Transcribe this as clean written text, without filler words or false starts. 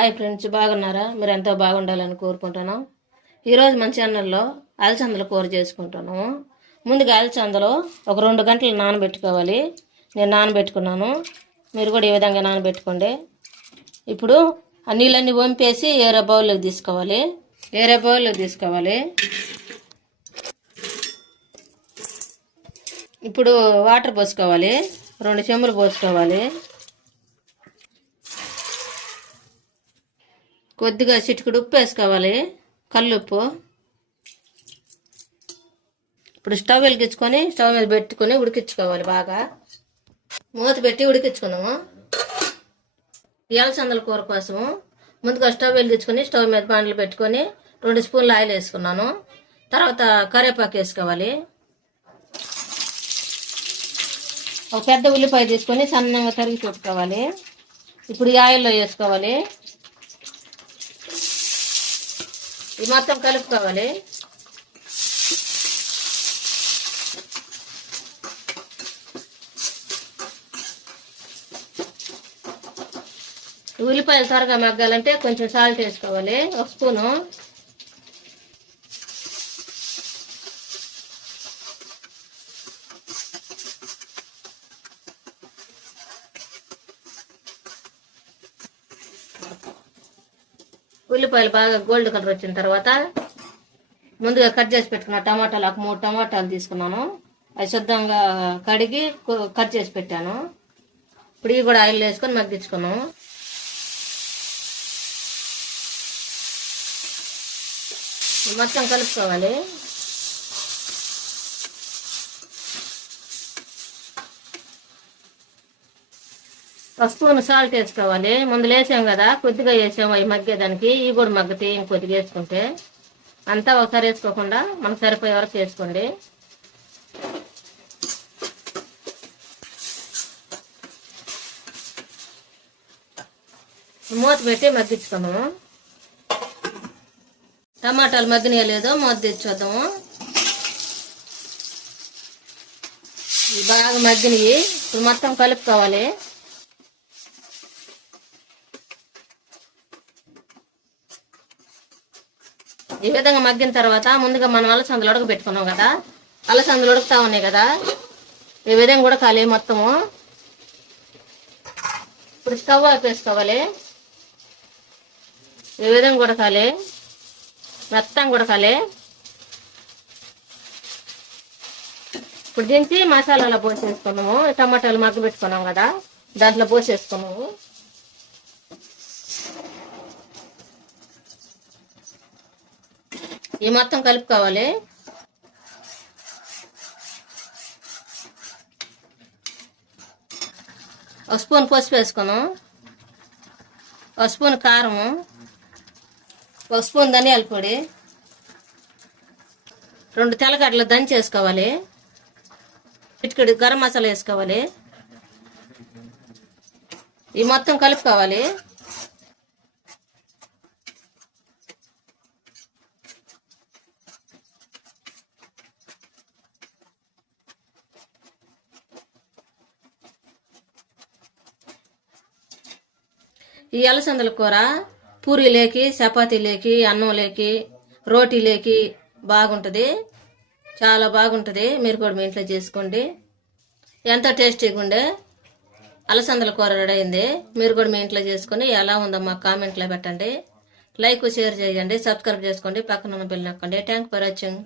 Hi friends, బాగున్నారా? మీరు ఎంతో బాగుండాలని కోరుకుంటున్నాం. ఈరోజు మన ఛానల్లో అలసందల కూర చేసుకుంటున్నాము. ముందుగా అలసందలు ఒక 2 గంటలు నానబెట్టుకోవాలి. నేను నానబెట్టుకున్నాను, మీరు కూడా ఈ విధంగా నానబెట్టుకోండి. ఇప్పుడు ఆ నీళ్ళన్నీ వంపేసి వేరే బౌల్లోకి తీసుకోవాలి. ఇప్పుడు వాటర్ పోసుకోవాలి, 2 చెంబులు పోసుకోవాలి. కొద్దిగా చిటికెడు ఉప్పు వేసుకోవాలి, కల్లుప్పు. ఇప్పుడు స్టవ్ వెలిగించుకొని స్టవ్ మీద పెట్టుకొని ఉడికించుకోవాలి. బాగా మూత పెట్టి ఉడికించుకున్నాము. ఈ అలసందల కూర కోసము ముందుగా స్టవ్ వెలిగించుకొని స్టవ్ మీద బాండ్లు పెట్టుకొని 2 స్పూన్లు ఆయిల్ వేసుకున్నాను. తర్వాత కరివేపాకు వేసుకోవాలి. ఒక పెద్ద ఉల్లిపాయ తీసుకొని సన్నంగా తరిగి పెట్టుకోవాలి. ఇప్పుడు ఈ ఆయిల్లో వేసుకోవాలి. ఇది మొత్తం కలుపుకోవాలి. ఉల్లిపాయలు త్వరగా మగ్గాలంటే కొంచెం సాల్ట్ వేసుకోవాలి, 1 స్పూను. ఉల్లిపాయలు బాగా గోల్డ్ కలర్ వచ్చిన తర్వాత ముందుగా కట్ చేసి పెట్టుకున్న టమాటాలు, 3 టమాటాలు తీసుకున్నాను. అవి శుద్ధంగా కడిగి కట్ చేసి పెట్టాను. ఇప్పుడు ఇవి కూడా ఆయిల్ వేసుకొని మగ్గించుకున్నాము. మొత్తం కలుపుకోవాలి. స్పూన్ సాల్ట్ వేసుకోవాలి. ముందు వేసాం కదా, కొద్దిగా వేసాము అవి మగ్గేదానికి. ఇవి కూడా మగ్గితే ఇంకొద్దిగా వేసుకుంటే, అంతా ఒకసారి వేసుకోకుండా మనకు సరిపోయే వరకు వేసుకోండి. మూత పెట్టి మగ్గించుకున్నాము. టమాటాలు మగ్గినాయో లేదో మూత తెచ్చొద్దాము. బాగా మగ్గినవి. ఇప్పుడు మొత్తం కలుపుకోవాలి. ఈ విధంగా మగ్గిన తర్వాత ముందుగా మనం అలసందలు ఉడకబెట్టుకున్నాం కదా, అలసందలు ఉడుకుతా ఉన్నాయి కదా, ఈ విధంగా ఉడకాలి మొత్తము. ఇప్పుడు స్టవ్ ఆపేసుకోవాలి. ఈ విధంగా ఉడకాలి, మొత్తం ఉడకాలి. ఇప్పుడు దించి మసాలాలో పోసేసుకున్నాము. టమాటాలు మగ్గబెట్టుకున్నాం కదా, దాంట్లో పోసేసుకున్నాము. ఈ మొత్తం కలుపుకోవాలి. ఒక స్పూన్ పసుపు వేసుకున్నాం, 1 స్పూన్ కారము, 1 స్పూన్ ధనియాల పొడి, 2 తెల్లగడ్డలు దంచి వేసుకోవాలి. చిటికెడు గరం మసాలా వేసుకోవాలి. ఈ మొత్తం కలుపుకోవాలి. ఈ అలసందల కూర పూరీలేకి, చపాతీలేకి, అన్నంలేకి, రోటీలేకి బాగుంటుంది. చాలా బాగుంటుంది. మీరు కూడా మీ ఇంట్లో చేసుకోండి. ఎంతో టేస్టీగా ఉండే అలసందల కూర రెడీ అయింది. మీరు కూడా మీ ఇంట్లో చేసుకొని ఎలా ఉందో మాకు కామెంట్లో పెట్టండి. లైక్, షేర్ చేయండి, సబ్స్క్రైబ్ చేసుకోండి, పక్కన ఉన్న బెల్ నొక్కండి. Thank for watching.